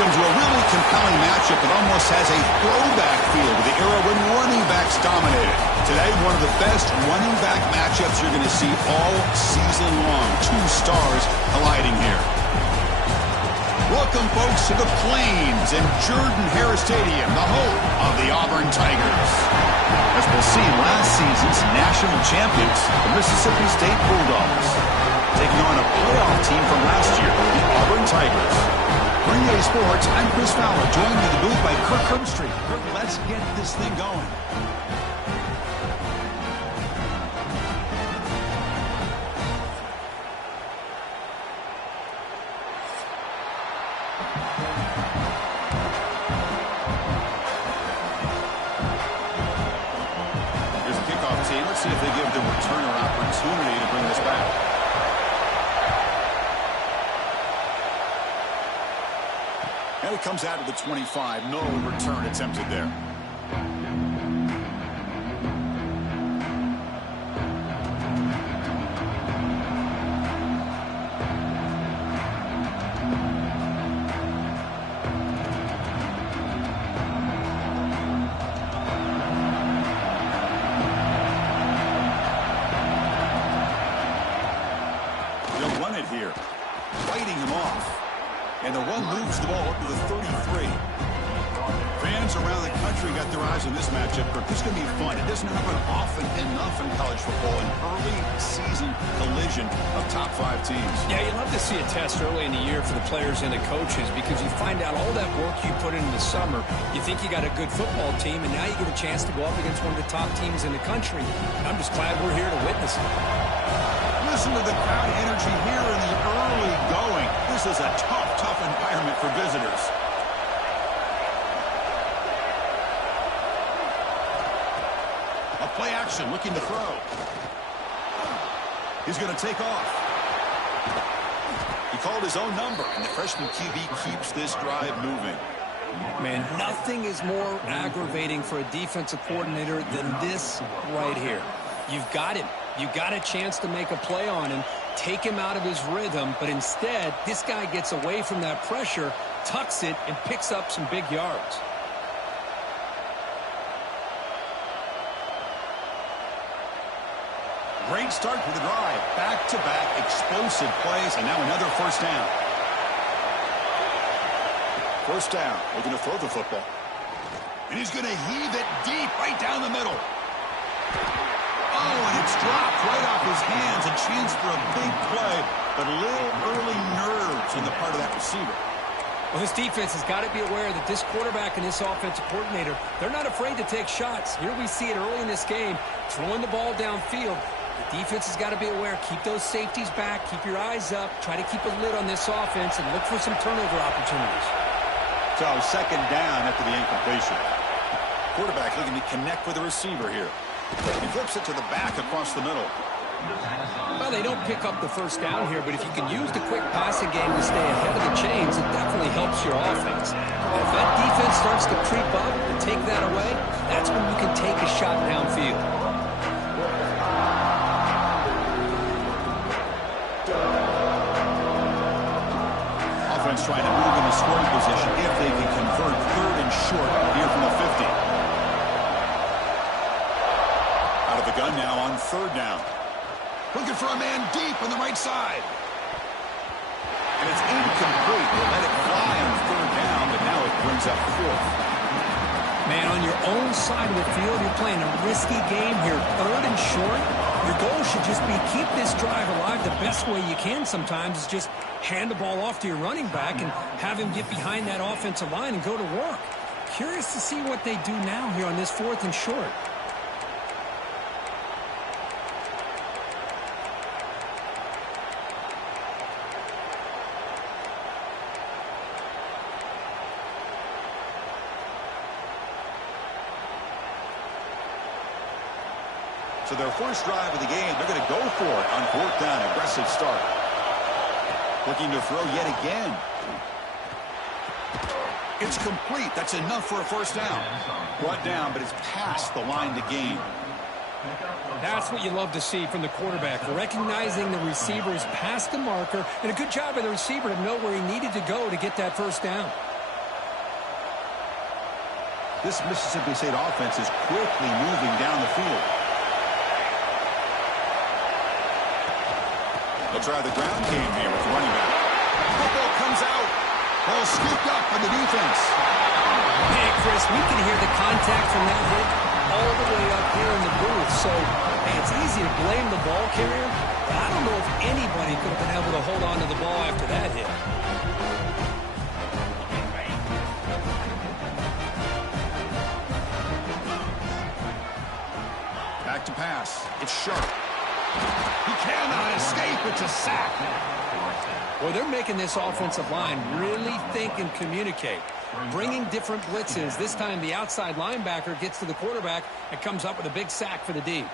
come to a really compelling matchup that almost has a throwback feel to the era when running backs dominated. Today, one of the best running back matchups you're going to see all season long. Two stars colliding here. Welcome, folks, to the Plains and Jordan-Hare Stadium, the home of the Auburn Tigers. As we'll see, last season's national champions, the Mississippi State Bulldogs, taking on a playoff team from last year, the Auburn Tigers. For EA Sports, I'm Chris Fowler, joined in the booth by Kirk Herbstreit. Kirk, let's get this thing going. Here's the kickoff team. Let's see if they give the returner opportunity to bring this back. And it comes out of the 25. No return attempted there. They'll run it here, fighting him off. And the one moves the ball up to the 33. Fans around the country got their eyes on this matchup. This is going to be fun. It doesn't happen often enough in college football. An early season collision of top 5 teams. Yeah, you love to see a test early in the year for the players and the coaches because you find out all that work you put in the summer. You think you got a good football team, and now you get a chance to go up against one of the top teams in the country. I'm just glad we're here to witness it. Listen to the crowd energy here in the early going. This is a tough environment for visitors. A play action, looking to throw. He's going to take off. He called his own number, and the freshman QB keeps this drive moving. Man, nothing is more aggravating for a defensive coordinator than this right here. You've got him. You got a chance to make a play on him, take him out of his rhythm, but instead, this guy gets away from that pressure, tucks it, and picks up some big yards. Great start to the drive. Back-to-back explosive plays, and now another first down. First down, looking to throw the football. And he's going to heave it deep right down the middle. Oh, and it's dropped right off his hands. A chance for a big play, but a little early nerves on the part of that receiver. Well, this defense has got to be aware that this quarterback and this offensive coordinator, they're not afraid to take shots. Here we see it early in this game, throwing the ball downfield. The defense has got to be aware. Keep those safeties back. Keep your eyes up. Try to keep a lid on this offense and look for some turnover opportunities. So, second down after the incompletion. Quarterback looking to connect with the receiver here. He flips it to the back across the middle. Well, they don't pick up the first down here, but if you can use the quick passing game to stay ahead of the chains, it definitely helps your offense. And if that defense starts to creep up and take that away, that's when you can take a shot downfield. Offense trying to move into scoring position if they can convert third and short here from the 50. Out of the gun now on third down. Looking for a man deep on the right side. And it's incomplete. They let it fly on third down, but now it brings up fourth. Man, on your own side of the field, you're playing a risky game here. Third and short. Your goal should just be keep this drive alive. The best way you can sometimes is just hand the ball off to your running back and have him get behind that offensive line and go to work. Curious to see what they do now here on this fourth and short. So their first drive of the game, they're going to go for it on fourth down. Aggressive start. Looking to throw yet again. It's complete. That's enough for a first down. Brought down, but it's past the line to gain. That's what you love to see from the quarterback, recognizing the receivers past the marker, and a good job of the receiver to know where he needed to go to get that first down. This Mississippi State offense is quickly moving down the field. They'll try the ground game here with the running back. Football comes out. Ball scooped up by the defense. Hey, Chris, we can hear the contact from that hit all the way up here in the booth. So, hey, it's easy to blame the ball carrier, but I don't know if anybody could have been able to hold on to the ball after that hit. Back to pass. It's Sharp. He cannot escape. It's a sack. Well, they're making this offensive line really think and communicate. Bringing different blitzes. This time the outside linebacker gets to the quarterback and comes up with a big sack for the D.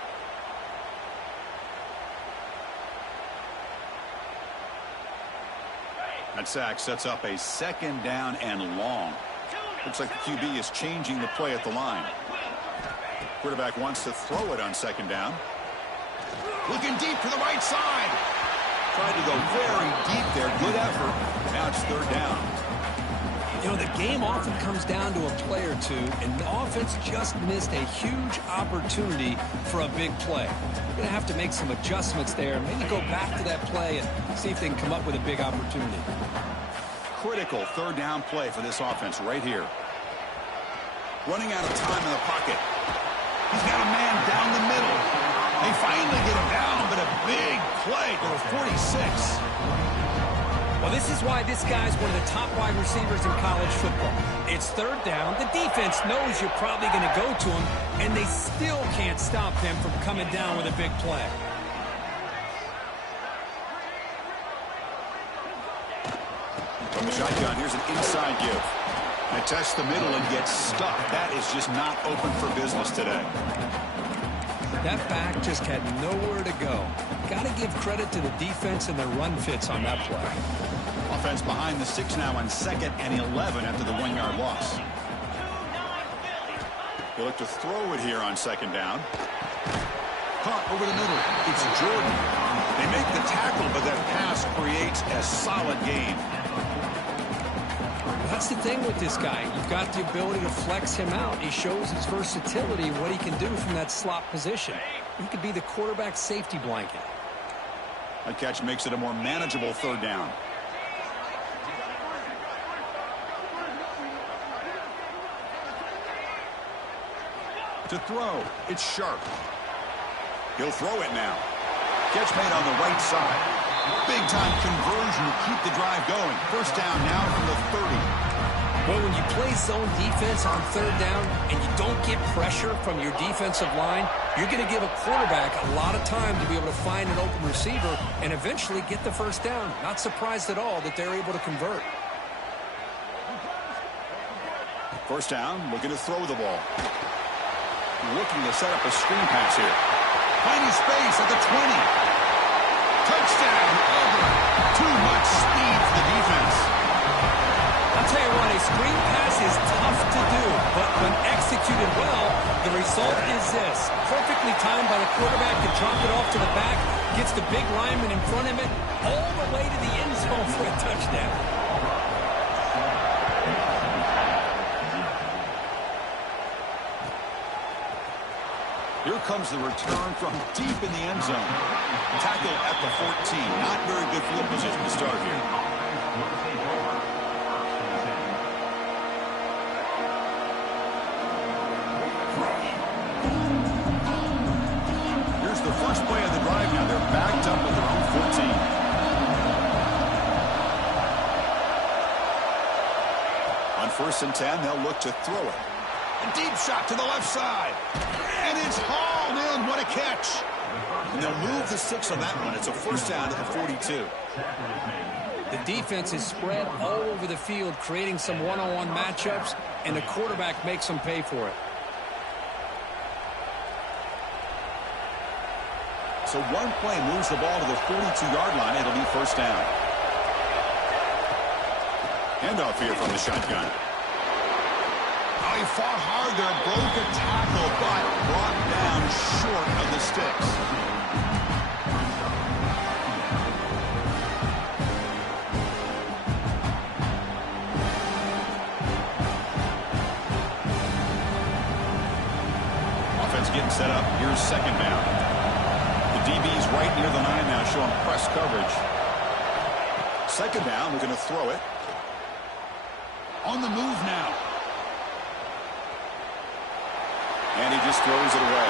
That sack sets up a second down and long. Looks like the QB is changing the play at the line. Quarterback wants to throw it on second down. Looking deep to the right side. Tried to go very deep there. Good effort. Now it's third down. You know, the game often comes down to a play or two, and the offense just missed a huge opportunity for a big play. You're going to have to make some adjustments there, maybe go back to that play and see if they can come up with a big opportunity. Critical third down play for this offense right here. Running out of time in the pocket. He's got a man down the middle. They finally get him down, but a big play to the 46. Well, this is why this guy's one of the top wide receivers in college football. It's third down. The defense knows you're probably going to go to him, and they still can't stop him from coming down with a big play. From the shotgun, here's an inside give. They test the middle and get stuck. That is just not open for business today. That back just had nowhere to go. Got to give credit to the defense and their run fits on that play. Offense behind the 6 now on 2nd and 11 after the 1-yard loss. They look to throw it here on second down. Caught over the middle. It's Jordan. They make the tackle, but that pass creates a solid gain. That's the thing with this guy. You've got the ability to flex him out. He shows his versatility, what he can do from that slot position. He could be the quarterback safety blanket. That catch makes it a more manageable third down. To throw, it's Sharp. He'll throw it now. Catch made on the right side. Big-time conversion to keep the drive going. First down now from the 30. Well, when you play zone defense on third down and you don't get pressure from your defensive line, you're going to give a quarterback a lot of time to be able to find an open receiver and eventually get the first down. Not surprised at all that they're able to convert. First down, looking to throw the ball. Looking to set up a screen pass here. Finding space at the 20. Touchdown, Auburn. Too much speed for the defense. I'll tell you what, a screen pass is tough to do, but when executed well, the result is this. Perfectly timed by the quarterback to drop it off to the back, gets the big lineman in front of it, all the way to the end zone for a touchdown. Here comes the return from deep in the end zone. Tackle at the 14. Not very good field position to start here. Here's the first play of the drive now. They're backed up at their own 14. On 1st and 10, they'll look to throw it. A deep shot to the left side. And it's hauled in. What a catch. And they'll move the 6 on that one. It's a first down to the 42. The defense is spread all over the field, creating some one-on-one matchups, and the quarterback makes them pay for it. So one play moves the ball to the 42-yard line. It'll be first down. Handoff here from the shotgun. He fought hard there, broke a tackle, but brought down short of the sticks. getting set up. Here's second down. The DB's right near the line now, showing press coverage. Second down, they're going to throw it. On the move now. And he just throws it away.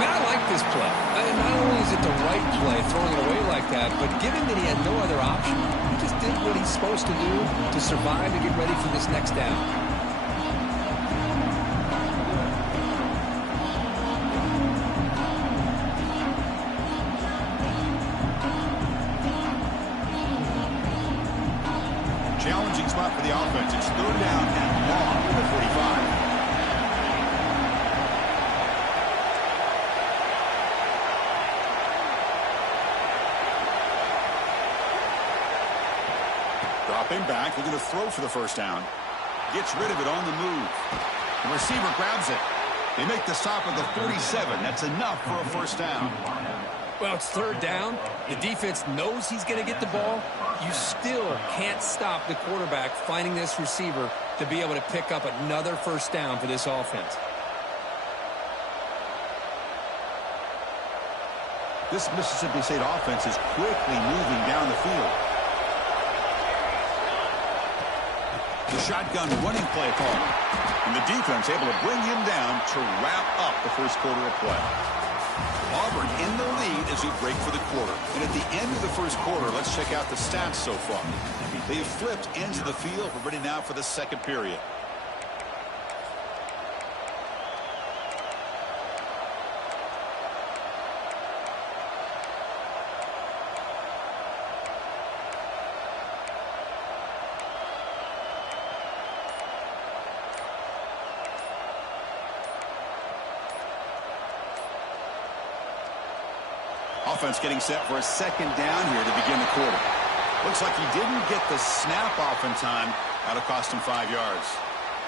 Man, I like this play. And not only is it the right play, throwing it away like that, but given that he had no other option, he just did what he's supposed to do to survive and get ready for this next down. Challenging spot for the offense. It's third down and long for the 45. Dropping back, they're going to throw for the first down. Gets rid of it on the move. The receiver grabs it. They make the stop at the 47. That's enough for a first down. Well, it's third down. The defense knows he's going to get the ball. You still can't stop the quarterback finding this receiver to be able to pick up another first down for this offense. This Mississippi State offense is quickly moving down the field. The shotgun running play call. And the defense able to bring him down to wrap up the first quarter of play. Auburn in the lead as we break for the quarter. And at the end of the first quarter, let's check out the stats so far. They've flipped ends of the field. We're ready now for the second period. Offense getting set for a second down here to begin the quarter. Looks like he didn't get the snap off in time. That'll cost him 5 yards.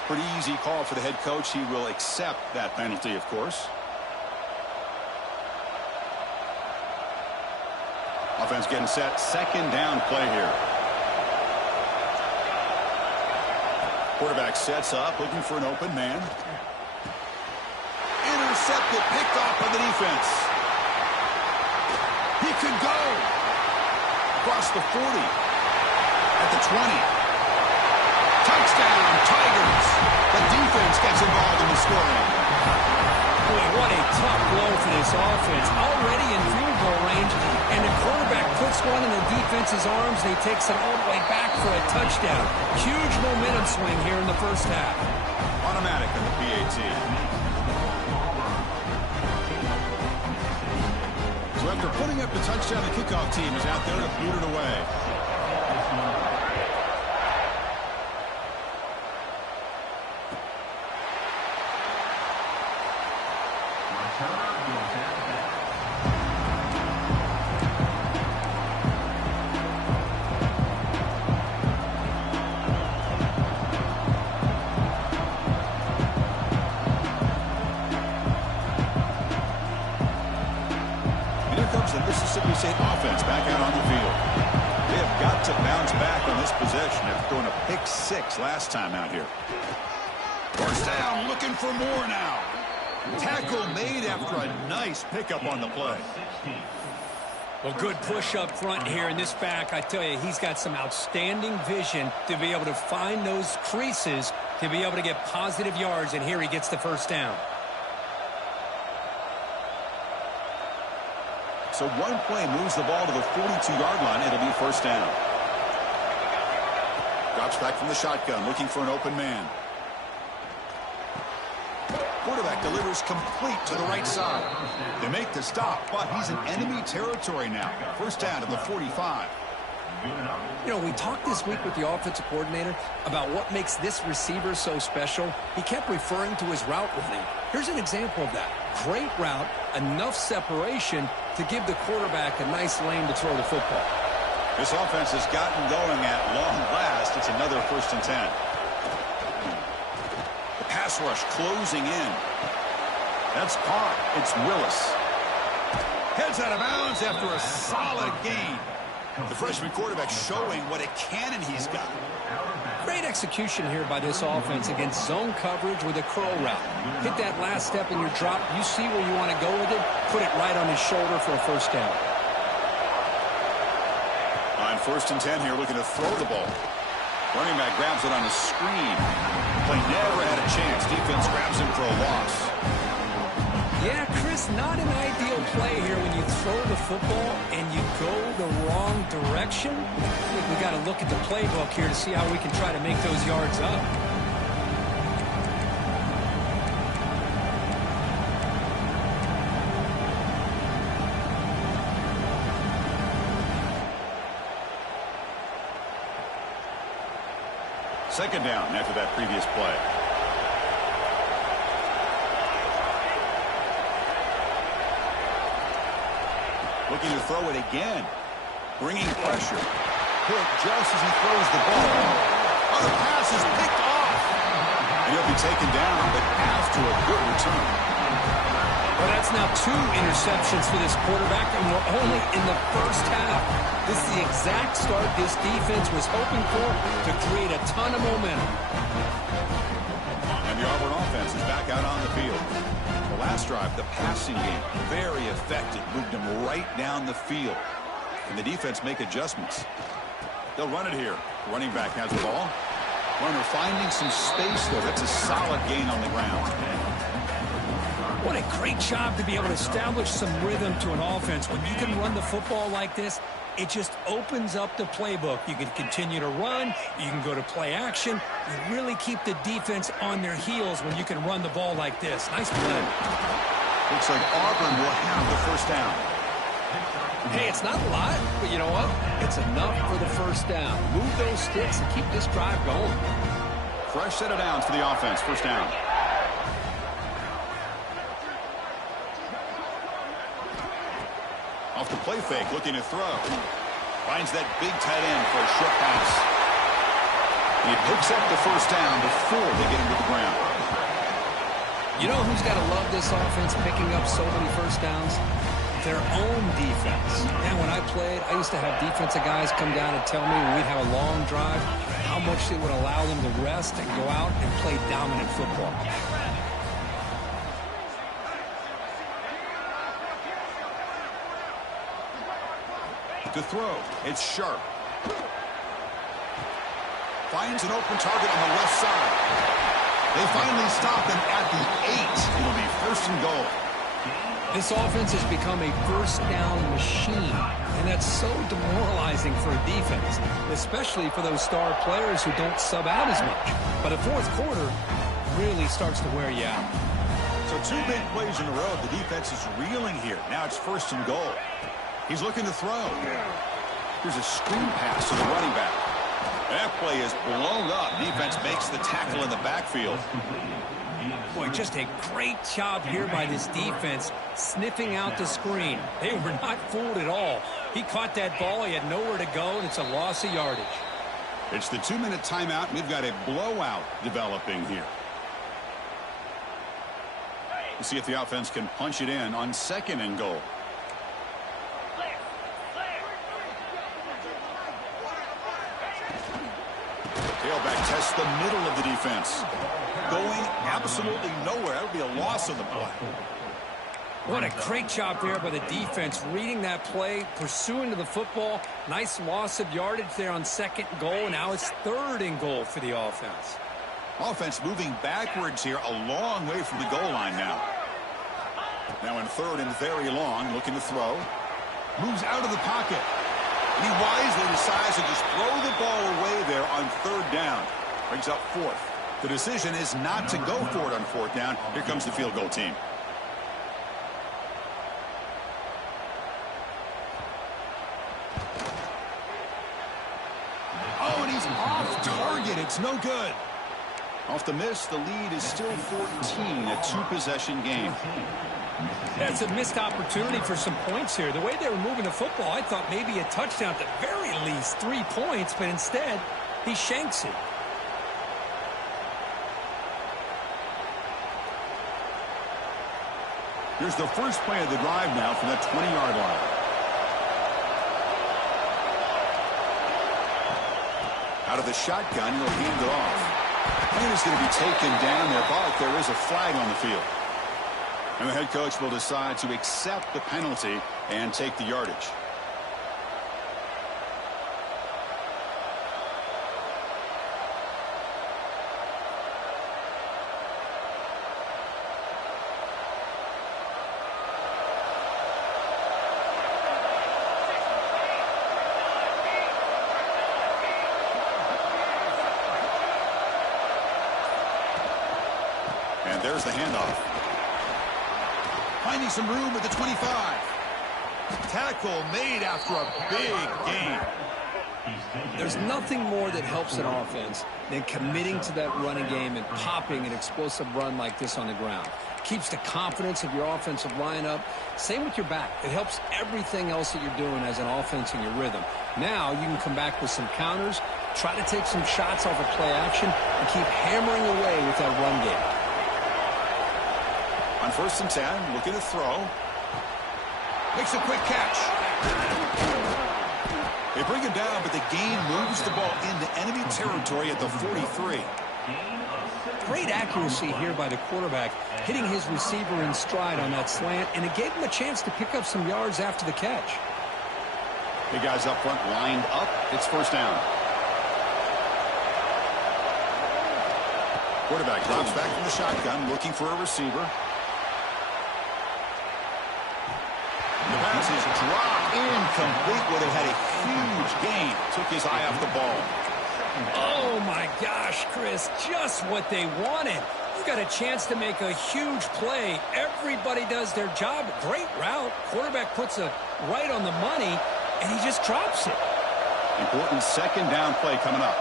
Pretty easy call for the head coach. He will accept that penalty, of course. Offense getting set. Second down play here. Quarterback sets up, looking for an open man. Intercepted, picked off by the defense. He could go across the 40, at the 20. Touchdown, Tigers. The defense gets involved in the scoring. Boy, what a tough blow for this offense. Already in field goal range, and the quarterback puts one in the defense's arms, and he takes it all the way back for a touchdown. Huge momentum swing here in the first half. Automatic on the PAT. So after putting up the touchdown, the kickoff team is out there to boot it away. The Mississippi State offense back out on the field. They have got to bounce back on this possession after throwing a pick 6 last time out here. First down, looking for more now. Tackle made after a nice pickup on the play. Well, good push up front here in this back. I tell you, he's got some outstanding vision to be able to find those creases to be able to get positive yards, and here he gets the first down. So one play moves the ball to the 42-yard line. It'll be first down. Drops back from the shotgun, looking for an open man. Quarterback delivers complete to the right side. They make the stop, but he's in enemy territory now. First down to the 45. You know, we talked this week with the offensive coordinator about what makes this receiver so special. He kept referring to his route running. Here's an example of that. Great route, enough separation to give the quarterback a nice lane to throw the football. This offense has gotten going at long last. It's another 1st and 10. The pass rush closing in. That's caught. It's Willis. Heads out of bounds after a solid gain. The freshman quarterback showing what a cannon he's got. Great execution here by this offense against zone coverage with a curl route. Hit that last step in your drop. You see where you want to go with it. Put it right on his shoulder for a first down. On 1st and 10 here, looking to throw the ball. Running back grabs it on a screen. Play never had a chance. Defense grabs him for a loss. Yeah, Chris, not an ideal play here when you throw the football and you go the wrong direction. I think we got to look at the playbook here to see how we can try to make those yards up. Second down after that previous play. Looking to throw it again. Bringing pressure. Hit just as he throws the ball. Oh, the pass is picked off. And he'll be taken down, but after a good return. Well, that's now 2 interceptions for this quarterback, and we're only in the first half. This is the exact start this defense was hoping for to create a ton of momentum. And the Auburn offense is back out on the field. The last drive, the passing game, very effective. Moved them right down the field. And the defense make adjustments. They'll run it here. Running back has the ball. Runner finding some space, though. That's a solid gain on the ground. What a great job to be able to establish some rhythm to an offense. When you can run the football like this, it just opens up the playbook. You can continue to run. You can go to play action. You really keep the defense on their heels when you can run the ball like this. Nice play. Looks like Auburn will have the first down. Hey, it's not a lot, but you know what? It's enough for the first down. Move those sticks and keep this drive going. Fresh set of downs for the offense. First down. Off the play fake, looking to throw. Finds that big tight end for a short pass. And he picks up the first down before they get him to the ground. You know who's got to love this offense picking up so many first downs? Their own defense. Now, when I played, I used to have defensive guys come down and tell me when we'd have a long drive how much it would allow them to rest and go out and play dominant football. To throw, it's Sharp. Finds an open target on the left side. They finally stop him at the 8. It'll be 1st and goal. This offense has become a first down machine, and that's so demoralizing for a defense, especially for those star players who don't sub out as much. But a fourth quarter really starts to wear you out. So 2 big plays in a row. The defense is reeling here. Now it's 1st and goal. He's looking to throw. Here's a screen pass to the running back. That play is blown up. Defense makes the tackle in the backfield. Boy, just a great job here by this defense, sniffing out the screen. They were not fooled at all. He caught that ball. He had nowhere to go, and it's a loss of yardage. It's the 2-minute timeout. We've got a blowout developing here. We'll see if the offense can punch it in on 2nd and goal. Tailback tests the middle of the defense. Going absolutely nowhere. That would be a loss of the play. What a great job there by the defense, reading that play, pursuing to the football. Nice loss of yardage there on 2nd and goal. Now it's 3rd and goal for the offense. Offense moving backwards here, a long way from the goal line now. Now in 3rd and very long, looking to throw. Moves out of the pocket. And he wisely decides to just throw the ball away there on 3rd down. Brings up 4th. The decision is not to go for it on 4th down. Here comes the field goal team. Oh, and he's off target. It's no good. Off the miss, the lead is still 14, a 2-possession game. That's a missed opportunity for some points here. The way they were moving the football, I thought maybe a touchdown at the very least, 3 points, but instead, he shanks it. Here's the first play of the drive now from that 20-yard line. Out of the shotgun, he'll hand it off. And it's going to be taken down there, but there is a flag on the field. And the head coach will decide to accept the penalty and take the yardage. And there's the handoff. Finding some room at the 25. Tackle made after a big gain. There's nothing more that helps an offense than committing to that running game and popping an explosive run like this on the ground. Keeps the confidence of your offensive line up. Same with your back. It helps everything else that you're doing as an offense in your rhythm. Now you can come back with some counters, try to take some shots off of play action, and keep hammering away with that run game. On 1st and 10, looking to throw. Makes a quick catch. They bring him down, but the gain moves the ball into enemy territory at the 43. Great accuracy here by the quarterback, hitting his receiver in stride on that slant, and it gave him a chance to pick up some yards after the catch. The guys up front lined up. It's 1st down. Quarterback drops back from the shotgun, looking for a receiver. The pass is dropped incomplete. Would have had a huge gain. Took his eye off the ball. Oh, my gosh, Chris, just what they wanted. You've got a chance to make a huge play. Everybody does their job. Great route. Quarterback puts it right on the money, and he just drops it. Important 2nd down play coming up.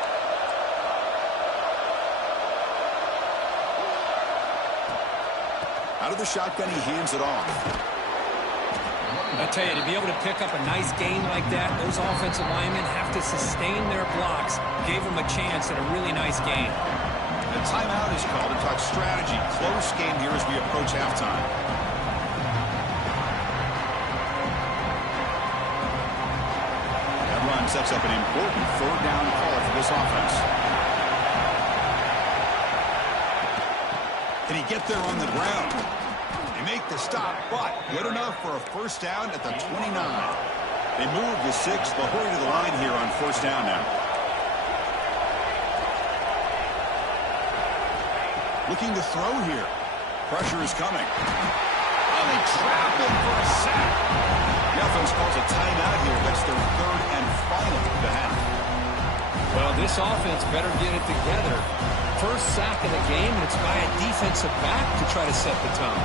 Out of the shotgun, he hands it off. I tell you, to be able to pick up a nice gain like that, those offensive linemen have to sustain their blocks. Gave them a chance at a really nice gain. The timeout is called to talk strategy. Close game here as we approach halftime. That run sets up an important 3rd down call for this offense. Can he get there on the ground? They make the stop, but good enough for a 1st down at the 29. They move the 6. They'll hurry to the line here on 1st down now. Looking to throw here. Pressure is coming. Oh, they trap him for a sack. The offense calls a timeout here. That's their 3rd and final of the half. Well, this offense better get it together. 1st sack of the game, and it's by a defensive back to try to set the tone.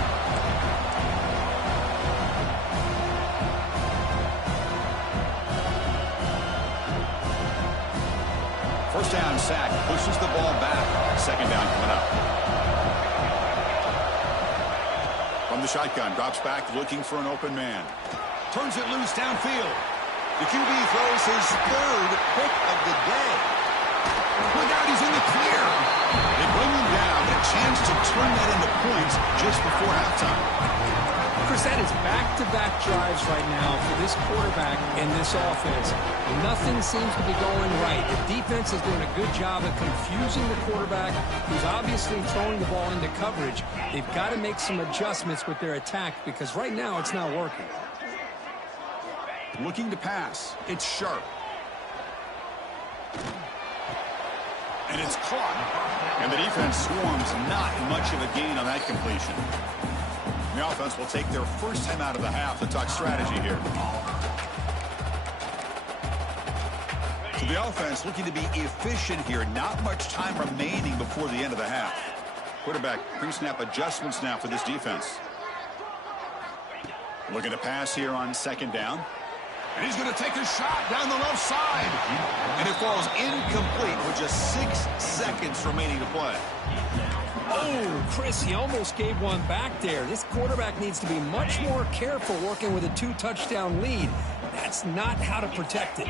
1st down sack, pushes the ball back. 2nd down coming up. From the shotgun, drops back, looking for an open man. Turns it loose downfield. The QB throws his 3rd pick of the day. Look out, he's in the clear. They bring him down, a chance to turn that into points just before halftime. Chris, that is back-to-back drives right now for this quarterback and this offense. Nothing seems to be going right. The defense is doing a good job of confusing the quarterback, who's obviously throwing the ball into coverage. They've got to make some adjustments with their attack because right now it's not working. Looking to pass. It's sharp. And it's caught. And the defense swarms. Not much of a gain on that completion. The offense will take their 1st time out of the half to talk strategy here. So the offense looking to be efficient here. Not much time remaining before the end of the half. Quarterback pre-snap adjustments now for this defense. Looking to pass here on 2nd down. And he's going to take a shot down the left side. And it falls incomplete with just 6 seconds remaining to play. Oh, Chris, he almost gave one back there. This quarterback needs to be much more careful working with a 2-touchdown lead. That's not how to protect it.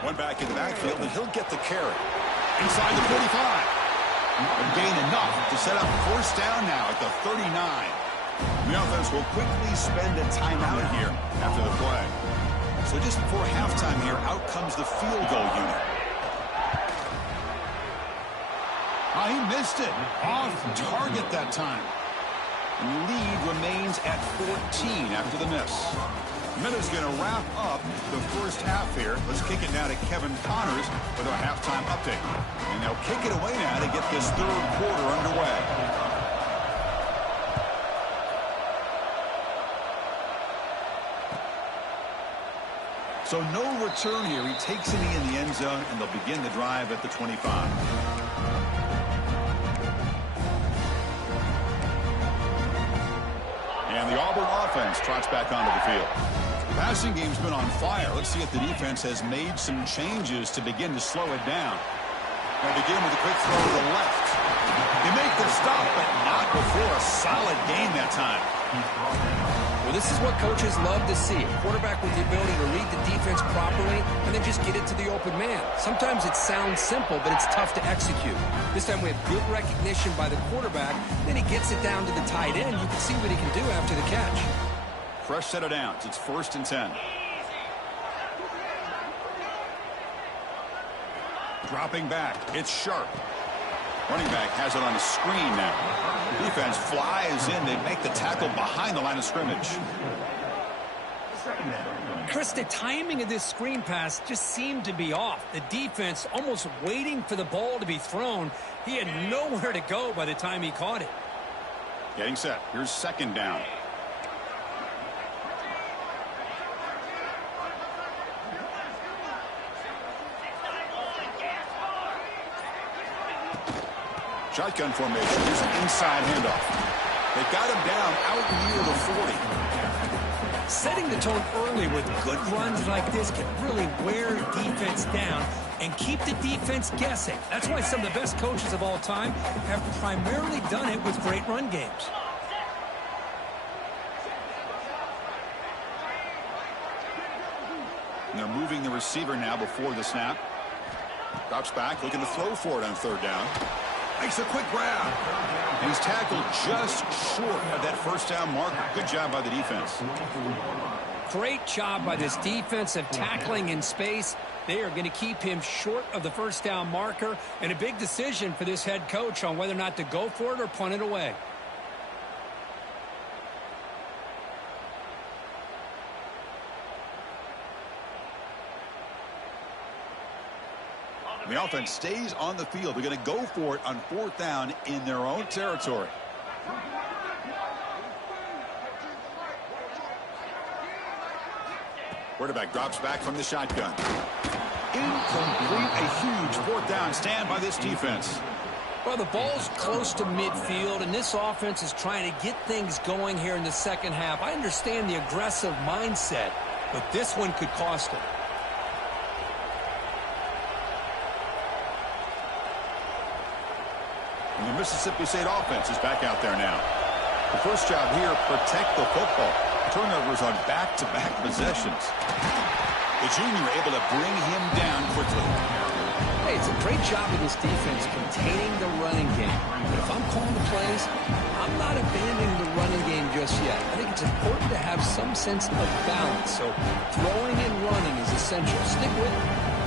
One back in the backfield, and he'll get the carry. Inside the 45. A gain enough to set up 1st down now at the 39. The offense will quickly spend a timeout here after the play. So just before halftime here, out comes the field goal unit. Oh, he missed it. Off target that time. And the lead remains at 14 after the miss. Minute's going to wrap up the first half here. Let's kick it now to Kevin Connors with our halftime update. And they'll kick it away now to get this third quarter underway. So no return here. He takes it in the end zone, and they'll begin the drive at the 25. And the Auburn offense trots back onto the field. Passing game's been on fire. Let's see if the defense has made some changes to begin to slow it down. They begin with a quick throw to the left. They make the stop, but not before a solid gain that time. Well, this is what coaches love to see. A quarterback with the ability to read the defense properly and then just get it to the open man. Sometimes it sounds simple, but it's tough to execute. This time we have good recognition by the quarterback. Then he gets it down to the tight end. You can see what he can do after the catch. Fresh set of downs. It's 1st and 10. Dropping back. It's Sharp. Running back has it on a screen now. Defense flies in. They make the tackle behind the line of scrimmage. Chris, the timing of this screen pass just seemed to be off. The defense almost waiting for the ball to be thrown. He had nowhere to go by the time he caught it. Getting set. Here's 2nd down. Shotgun formation. Here's an inside handoff. They got him down out near the 40. Setting the tone early with good runs like this can really wear defense down and keep the defense guessing. That's why some of the best coaches of all time have primarily done it with great run games. And they're moving the receiver now before the snap. Drops back, looking to throw for it on 3rd down. Makes a quick grab. And he's tackled just short of that 1st down marker. Good job by the defense. Great job by this defense of tackling in space. They are going to keep him short of the 1st down marker. And a big decision for this head coach on whether or not to go for it or punt it away. The offense stays on the field. They're going to go for it on 4th down in their own territory. Quarterback drops back from the shotgun. Incomplete. A huge 4th down stand by this defense. Well, the ball's close to midfield, and this offense is trying to get things going here in the second half. I understand the aggressive mindset, but this one could cost them. And the Mississippi State offense is back out there now. The first job here, protect the football. Turnovers on back-to-back possessions. The junior able to bring him down quickly. Hey, it's a great job of this defense containing the running game. But if I'm calling the plays, I'm not abandoning the running game just yet. I think it's important to have some sense of balance. So throwing and running is essential. Stick with it.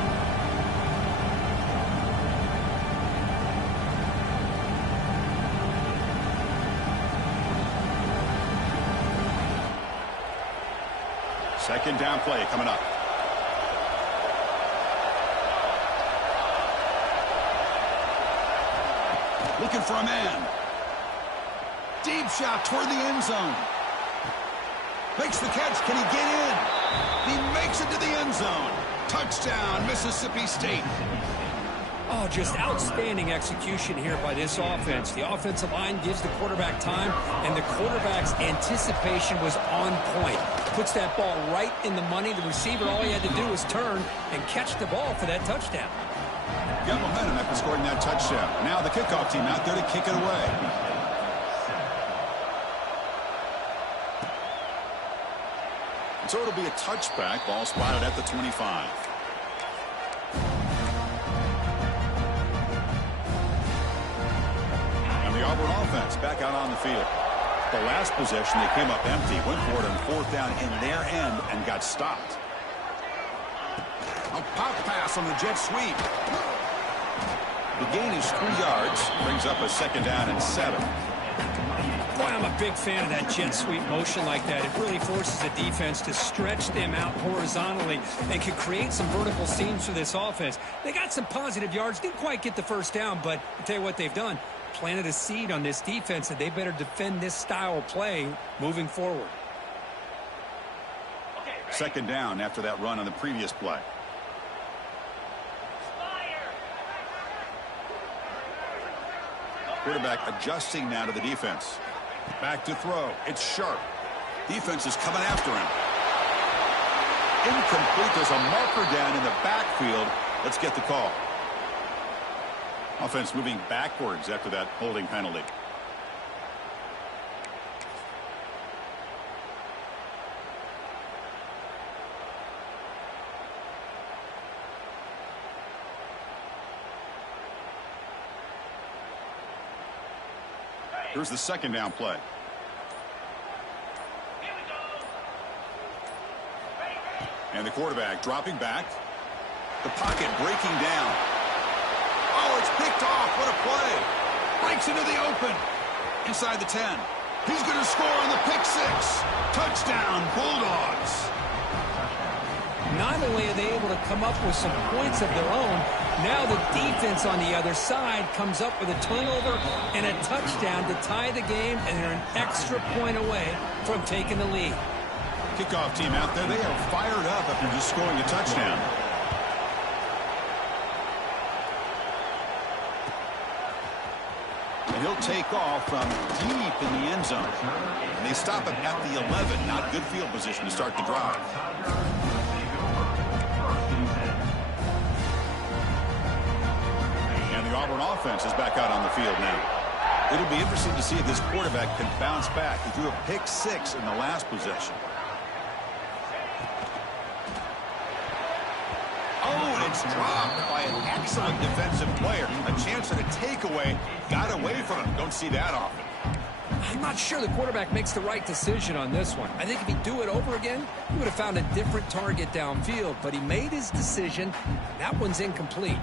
Second down play coming up. Looking for a man. Deep shot toward the end zone. Makes the catch. Can he get in? He makes it to the end zone. Touchdown, Mississippi State. Oh, just outstanding execution here by this offense. The offensive line gives the quarterback time, and the quarterback's anticipation was on point. Puts that ball right in the money. The receiver, all he had to do was turn and catch the ball for that touchdown. Got momentum after scoring that touchdown. Now the kickoff team out there to kick it away. And so it'll be a touchback. Ball spotted at the 25. The Auburn offense back out on the field. The last possession, they came up empty, went for it on 4th down in their end and got stopped. A pop pass on the jet sweep. The gain is 3 yards. Brings up a 2nd down and 7. Boy, I'm a big fan of that jet sweep motion like that. It really forces the defense to stretch them out horizontally and can create some vertical seams for this offense. They got some positive yards. Didn't quite get the first down, but I'll tell you what they've done. Planted a seed on this defense, and they better defend this style of play moving forward. 2nd down after that run on the previous play. Quarterback adjusting now to the defense. Back to throw. It's Sharp. Defense is coming after him. Incomplete. There's a marker down in the backfield. Let's get the call. Offense moving backwards after that holding penalty. Here's the 2nd down play. And the quarterback dropping back. The pocket breaking down. Oh, it's picked off. What a play. Breaks into the open. Inside the 10. He's going to score on the pick 6. Touchdown, Bulldogs. Not only are they able to come up with some points of their own, now the defense on the other side comes up with a turnover and a touchdown to tie the game, and they're an extra point away from taking the lead. Kickoff team out there. They are fired up after just scoring a touchdown. And he'll take off from deep in the end zone. And they stop him at the 11. Not good field position to start the drive. And the Auburn offense is back out on the field now. It'll be interesting to see if this quarterback can bounce back. He threw a pick 6 in the last possession. Oh, and it's dropped by an excellent defensive player. A chance at a takeaway. Got away from him. Don't see that often. I'm not sure the quarterback makes the right decision on this one. I think if he'd do it over again, he would have found a different target downfield. But he made his decision. That one's incomplete.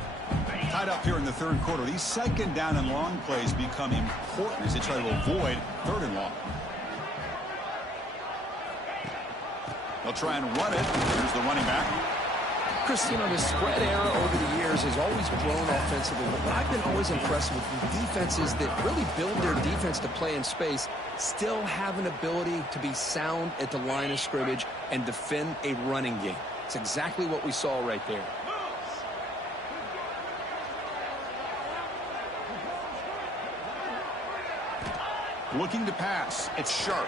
Tied up here in the 3rd quarter. These 2nd down and long plays become important as they try to avoid 3rd and long. They'll try and run it. Here's the running back. Chris, you know, the spread era over the years has always grown offensively, but what I've been always impressed with defenses that really build their defense to play in space still have an ability to be sound at the line of scrimmage and defend a running game. It's exactly what we saw right there. Looking to pass. It's Sharp.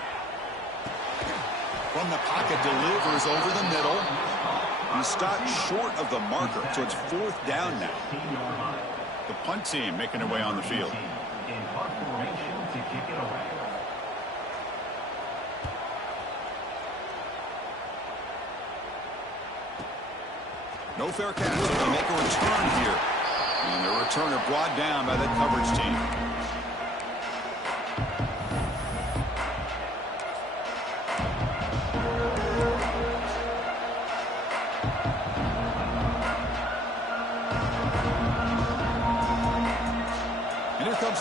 From the pocket, delivers over the middle. He stopped short of the marker, so it's 4th down now. The punt team making their way on the field. No fair catch. They make a return here. And the returner brought down by that coverage team.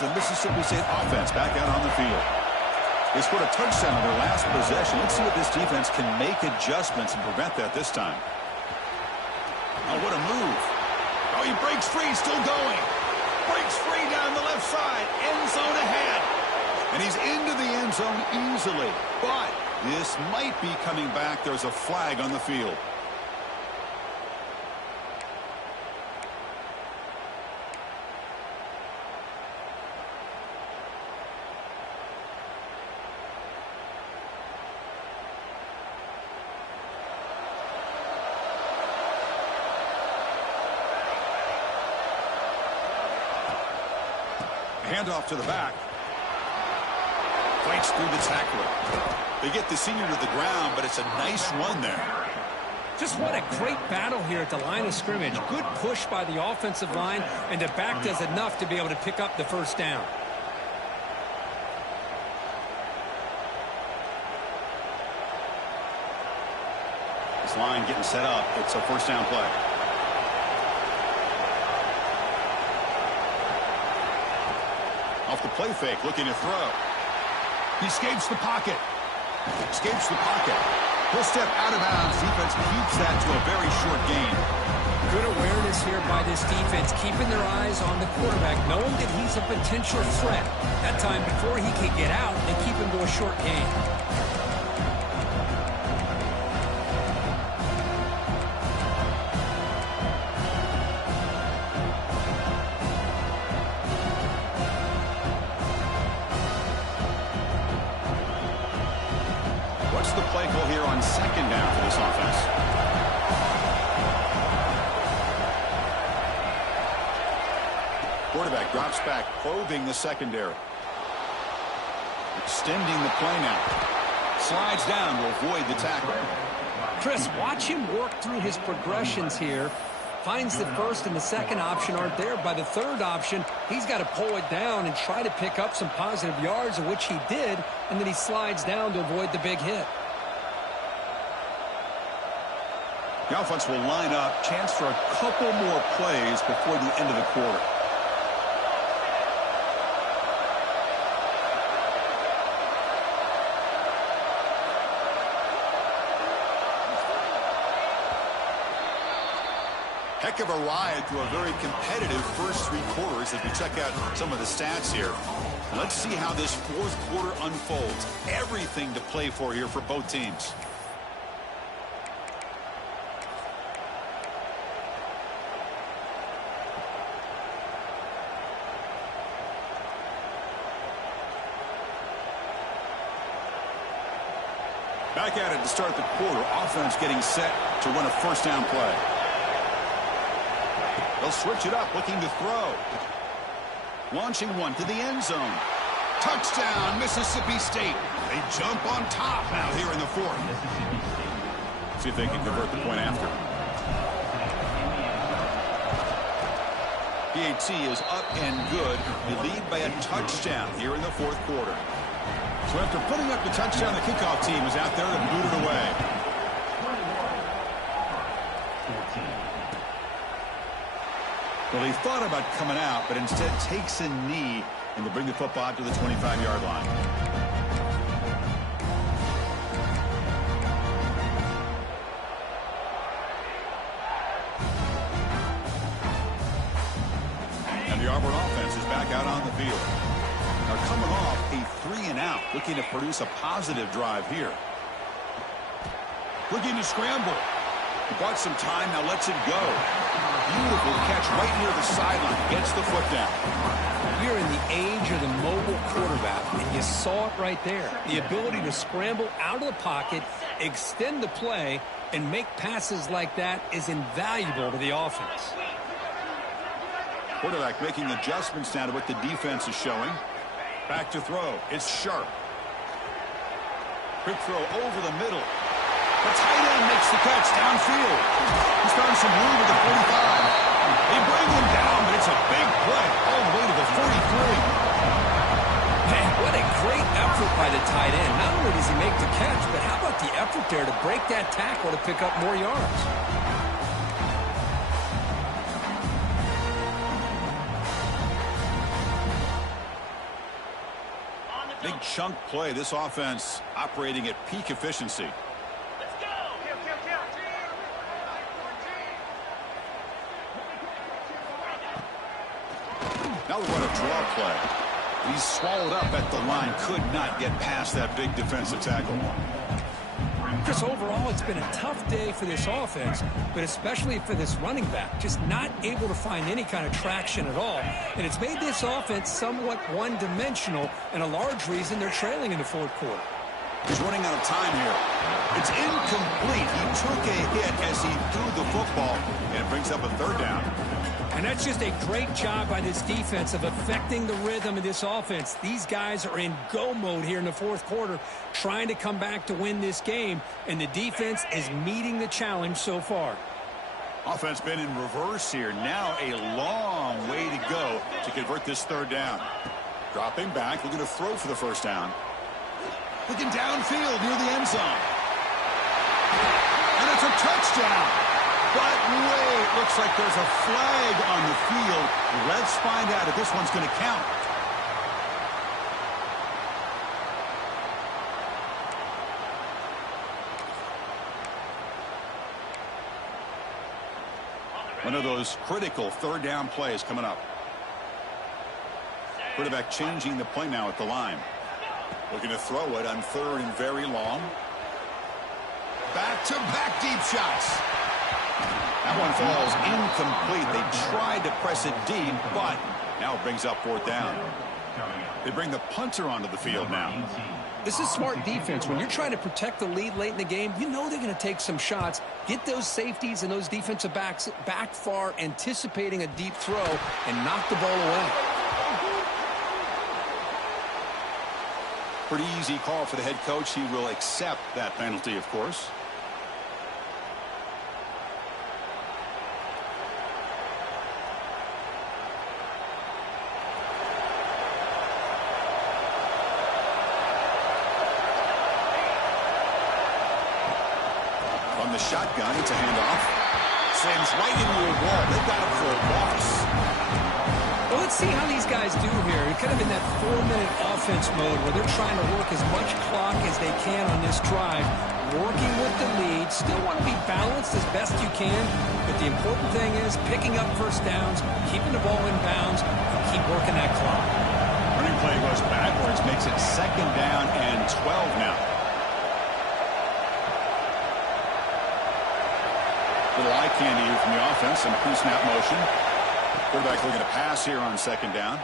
The Mississippi State offense back out on the field. They scored a touchdown on their last possession. Let's see if this defense can make adjustments and prevent that this time. Oh, what a move. Oh, he breaks free, still going. Breaks free down the left side. End zone ahead. And he's into the end zone easily. But this might be coming back. There's a flag on the field. Handoff to the back. Fights through the tackler. They get the senior to the ground, but it's a nice run there. Just what a great battle here at the line of scrimmage. Good push by the offensive line, and the back does enough to be able to pick up the 1st down. This line getting set up. It's a 1st down play. Off the play fake, looking to throw. He escapes the pocket. Escapes the pocket. He'll step out of bounds. Defense keeps that to a very short gain. Good awareness here by this defense, keeping their eyes on the quarterback, knowing that he's a potential threat. That time before he can get out, they keep him to a short gain. What's the play call here on second down for this offense? Quarterback drops back, probing the secondary. Extending the play now. Slides down to avoid the tackle. Chris, watch him work through his progressions here. Finds the first and the second option aren't there. By the third option, he's got to pull it down and try to pick up some positive yards, of which he did, and then he slides down to avoid the big hit. The offense will line up. Chance for a couple more plays before the end of the quarter. Heck of a ride through a very competitive first three quarters as we check out some of the stats here. Let's see how this fourth quarter unfolds. Everything to play for here for both teams. Back at it to start the quarter. Offense getting set to run a first down play. They'll switch it up, looking to throw. Launching one to the end zone. Touchdown, Mississippi State. They jump on top now here in the fourth. See if they can convert the point after. PAT is up and good. They lead by a touchdown here in the fourth quarter. So after putting up the touchdown, the kickoff team is out there to boot it away. Well, he thought about coming out, but instead takes a knee and to bring the football to the 25-yard line. And the Auburn offense is back out on the field. They're coming off a 3-and-out, looking to produce a positive drive here. Looking to scramble. He bought some time, now lets it go. Beautiful catch right near the sideline. Gets the foot down. We're in the age of the mobile quarterback, and you saw it right there. The ability to scramble out of the pocket, extend the play, and make passes like that is invaluable to the offense. Quarterback making adjustments now to what the defense is showing. Back to throw. It's Sharp. Quick throw over the middle. The tight end makes the catch downfield. He's found some room at the 45. They bring him down, but it's a big play all the way to the 43. Man, what a great effort by the tight end. Not only does he make the catch, but how about the effort there to break that tackle to pick up more yards? Big chunk play. This offense operating at peak efficiency. Now we run a draw play. He's swallowed up at the line. Could not get past that big defensive tackle. Chris, overall, it's been a tough day for this offense, but especially for this running back. Just not able to find any kind of traction at all. And it's made this offense somewhat one-dimensional, and a large reason they're trailing in the fourth quarter. He's running out of time here. It's incomplete. He took a hit as he threw the football, and it brings up a third down. And that's just a great job by this defense of affecting the rhythm of this offense. These guys are in go mode here in the fourth quarter, trying to come back to win this game, and the defense is meeting the challenge so far. Offense been in reverse here. Now a long way to go to convert this third down. Dropping back, looking to throw for the first down. Looking downfield near the end zone. And it's a touchdown. But wait, looks like there's a flag on the field. Let's find out if this one's going to count. One of those critical third down plays coming up. Quarterback changing the play now at the line. Looking to throw it on third and very long. Back-to-back deep shots. That one falls incomplete. They tried to press it deep, but now it brings up fourth down. They bring the punter onto the field now. This is smart defense. When you're trying to protect the lead late in the game, you know they're going to take some shots. Get those safeties and those defensive backs back far, anticipating a deep throw, and knock the ball away. Pretty easy call for the head coach. He will accept that penalty, of course. From the shotgun, it's a handoff. Slams right into a wall. They've got him for a loss. Well, let's see how these guys do here. They're kind of in that 4-minute offense mode where they're trying to work as much clock as they can on this drive, working with the lead. Still want to be balanced as best you can, but the important thing is picking up first downs, keeping the ball in bounds, and keep working that clock. Running play goes backwards, makes it second down and 12 now. Little eye candy here from the offense, some pre-snap motion. Quarterback looking to pass here on second down.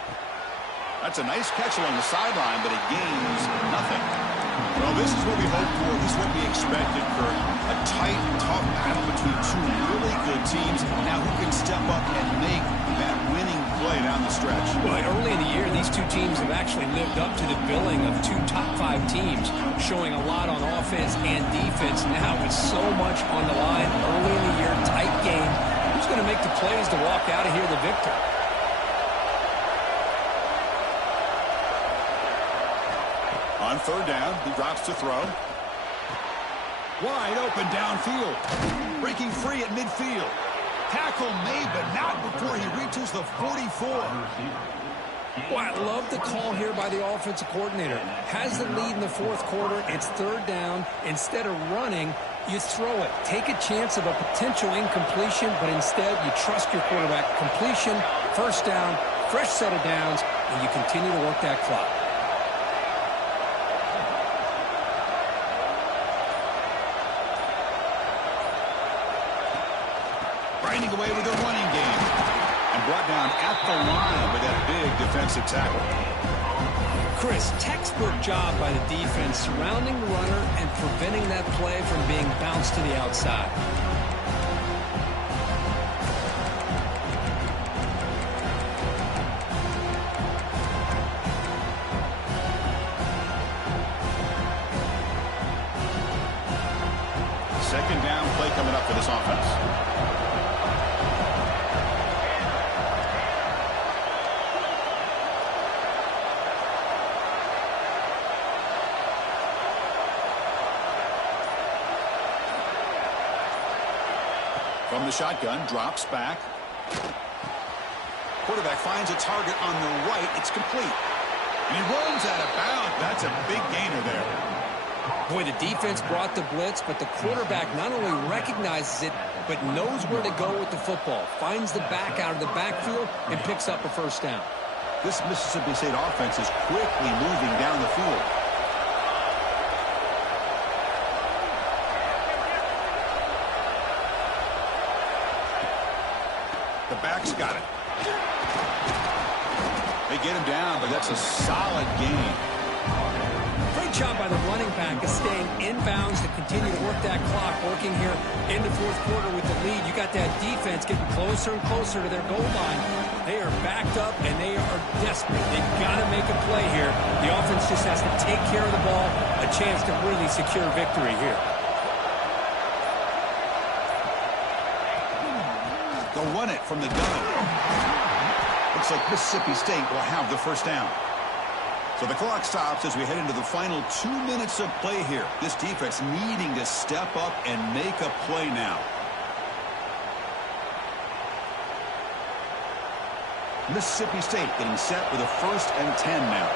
That's a nice catch along the sideline, but it gains nothing. Well, this is what we hoped for. This is what we expected, Kurt. A tight, tough battle between two really good teams. Now who can step up and make that winning play down the stretch? Well, early in the year, these two teams have actually lived up to the billing of two top-5 teams, showing a lot on offense and defense. Now with so much on the line early in the year, tight game. Who's going to make the plays to walk out of here the victor? On third down, he drops to throw. Wide open downfield. Breaking free at midfield. Tackle made, but not before he reaches the 44. Well, I love the call here by the offensive coordinator. Has the lead in the fourth quarter. It's third down. Instead of running, you throw it. Take a chance of a potential incompletion, but instead you trust your quarterback. Completion, first down, fresh set of downs, and you continue to work that clock. Grinding away with a running game. And brought down at the line with that big defensive tackle. Chris, textbook job by the defense surrounding the runner and preventing that play from being bounced to the outside. Second down play coming up for this offense. From the shotgun, drops back. Quarterback finds a target on the right. It's complete. And he runs out of bounds. That's a big gainer there. Boy, the defense brought the blitz, but the quarterback not only recognizes it, but knows where to go with the football. Finds the back out of the backfield and picks up a first down. This Mississippi State offense is quickly moving down the field. The back's got it. They get him down, but that's a solid gain. Great job by the running back of staying inbounds to continue to work that clock, working here in the fourth quarter with the lead. You got that defense getting closer and closer to their goal line. They are backed up, and they are desperate. They've got to make a play here. The offense just has to take care of the ball, a chance to really secure victory here. They'll run it from the gun. Looks like Mississippi State will have the first down. So the clock stops as we head into the final 2 minutes of play here. This defense needing to step up and make a play now. Mississippi State getting set with a 1st and 10 now.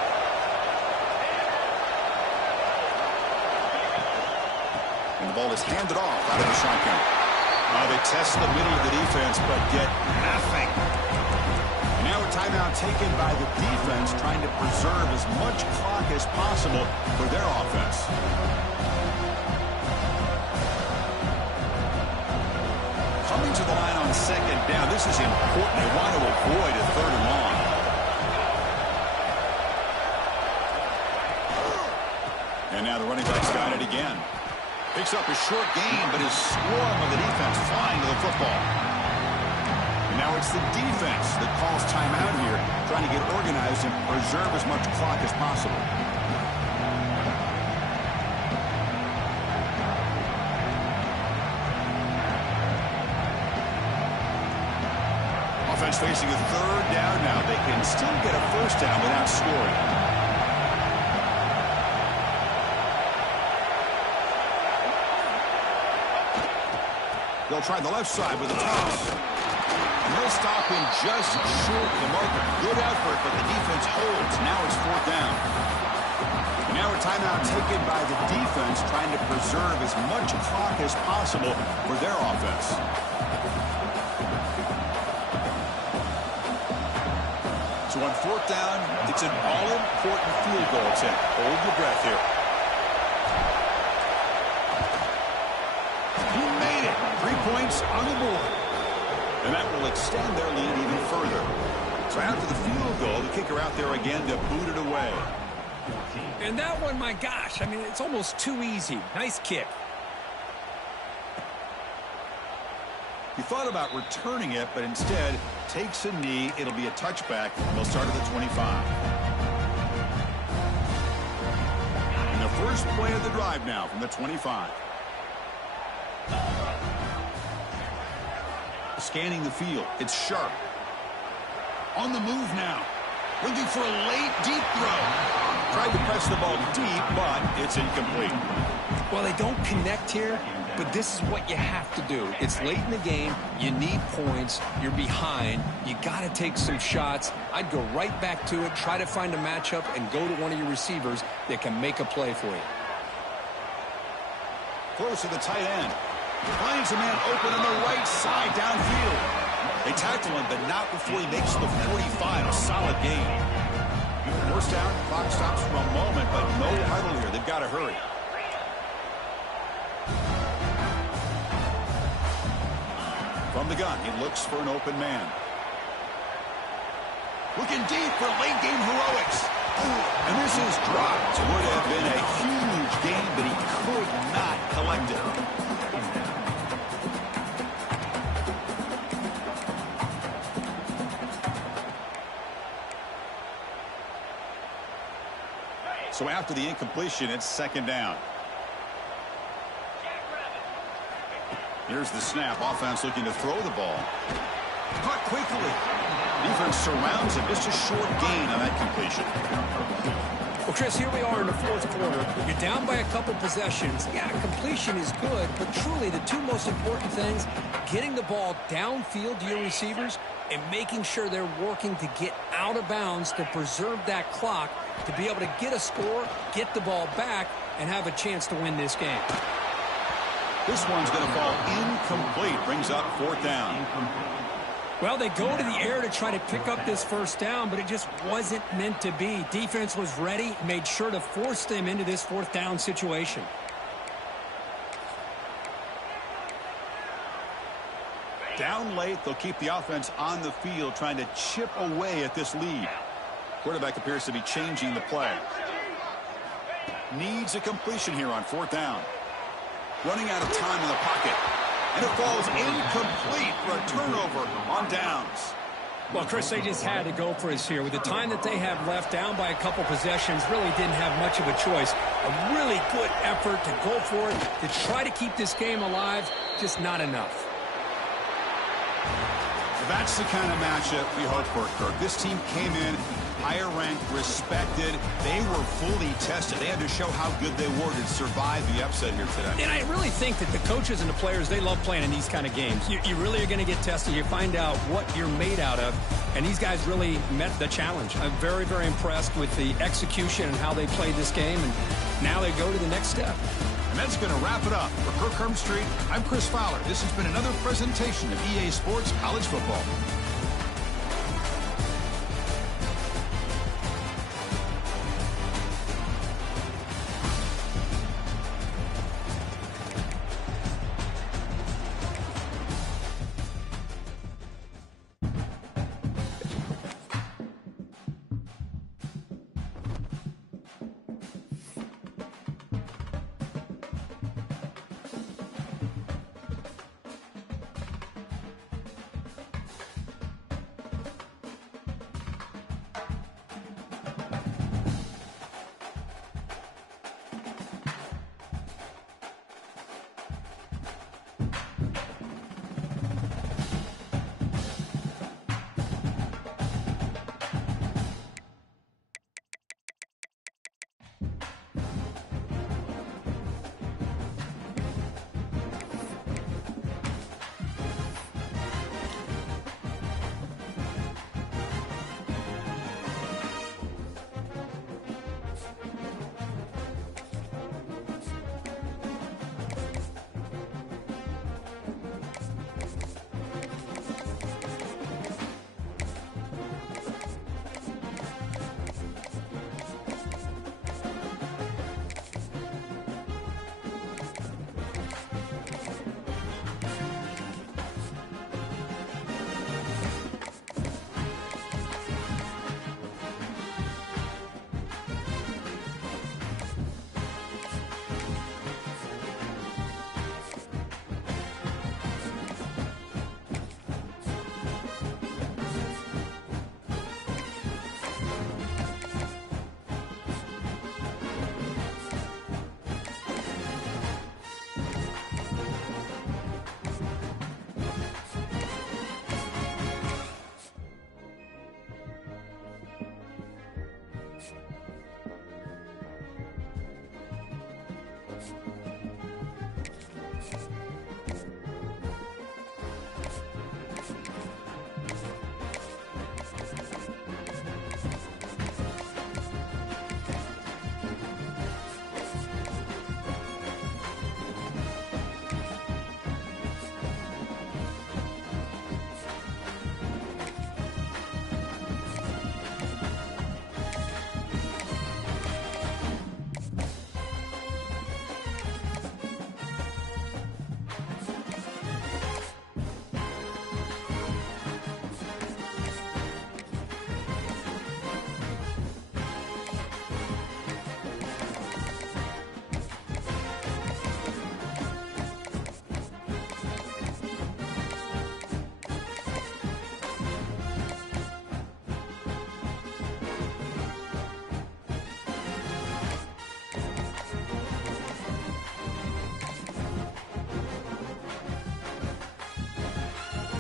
And the ball is handed off out of the shotgun. They test the middle of the defense, but get nothing. And now a timeout taken by the defense, trying to preserve as much clock as possible for their offense. Coming to the line on second down. This is important. They want to avoid a third and long. And now the running back's got it again. Picks up a short gain, but his swarm of the defense flying to the football. And now it's the defense that calls timeout here, trying to get organized and preserve as much clock as possible. Offense facing a third down now. They can still get a first down without scoring. They'll try the left side with a toss. And they'll stop him just short of the marker. Good effort, but the defense holds. Now it's fourth down. And now a timeout taken by the defense, trying to preserve as much clock as possible for their offense. So on fourth down, it's an all-important field goal attempt. Hold your breath here. He made it. 3 points on the board. And that will extend their lead even further. So after the field goal, the kicker out there again to boot it away. And that one, my gosh, I mean, it's almost too easy. Nice kick. He thought about returning it, but instead takes a knee. It'll be a touchback. They'll start at the 25. And the first play of the drive now from the 25. Scanning the field. It's Sharp. On the move now. Looking for a late, deep throw. Tried to press the ball deep, but it's incomplete. Well, they don't connect here, but this is what you have to do. It's late in the game. You need points. You're behind. You got to take some shots. I'd go right back to it, try to find a matchup, and go to one of your receivers that can make a play for you. Close to the tight end. Finds a man open on the right side downfield. They tackle him, but not before he makes the 45. A solid gain. First down, clock stops for a moment, but no huddle here. They've got to hurry. From the gun, he looks for an open man. Looking deep for late game heroics. And this is dropped. Would have been a huge gain, but he could not collect it. So after the incompletion, it's second down. Here's the snap. Offense looking to throw the ball. Caught quickly. Defense surrounds him. Just a short gain on that completion. Well, Chris, here we are in the fourth quarter. You're down by a couple possessions. Yeah, completion is good, but truly the two most important things, getting the ball downfield to your receivers and making sure they're working to get out of bounds to preserve that clock to be able to get a score, get the ball back, and have a chance to win this game. This one's going to fall incomplete. Brings up fourth down. Well, they go to the air to try to pick up this first down, but it just wasn't meant to be. Defense was ready, made sure to force them into this fourth down situation. Down late, they'll keep the offense on the field, trying to chip away at this lead. Quarterback appears to be changing the play. Needs a completion here on fourth down. Running out of time in the pocket. And it falls incomplete for a turnover on downs. Well, Chris, they just had to go for us here. With the time that they have left, down by a couple possessions, really didn't have much of a choice. A really good effort to go for it, to try to keep this game alive, just not enough. That's the kind of matchup we hope for, Kirk. This team came in higher ranked, respected. They were fully tested. They had to show how good they were to survive the upset here today. And I really think that the coaches and the players, they love playing in these kind of games. You really are going to get tested. You find out what you're made out of. And these guys really met the challenge. I'm very, very impressed with the execution and how they played this game. And now they go to the next step. And that's going to wrap it up. For Kirk Street, I'm Chris Fowler. This has been another presentation of EA Sports College Football.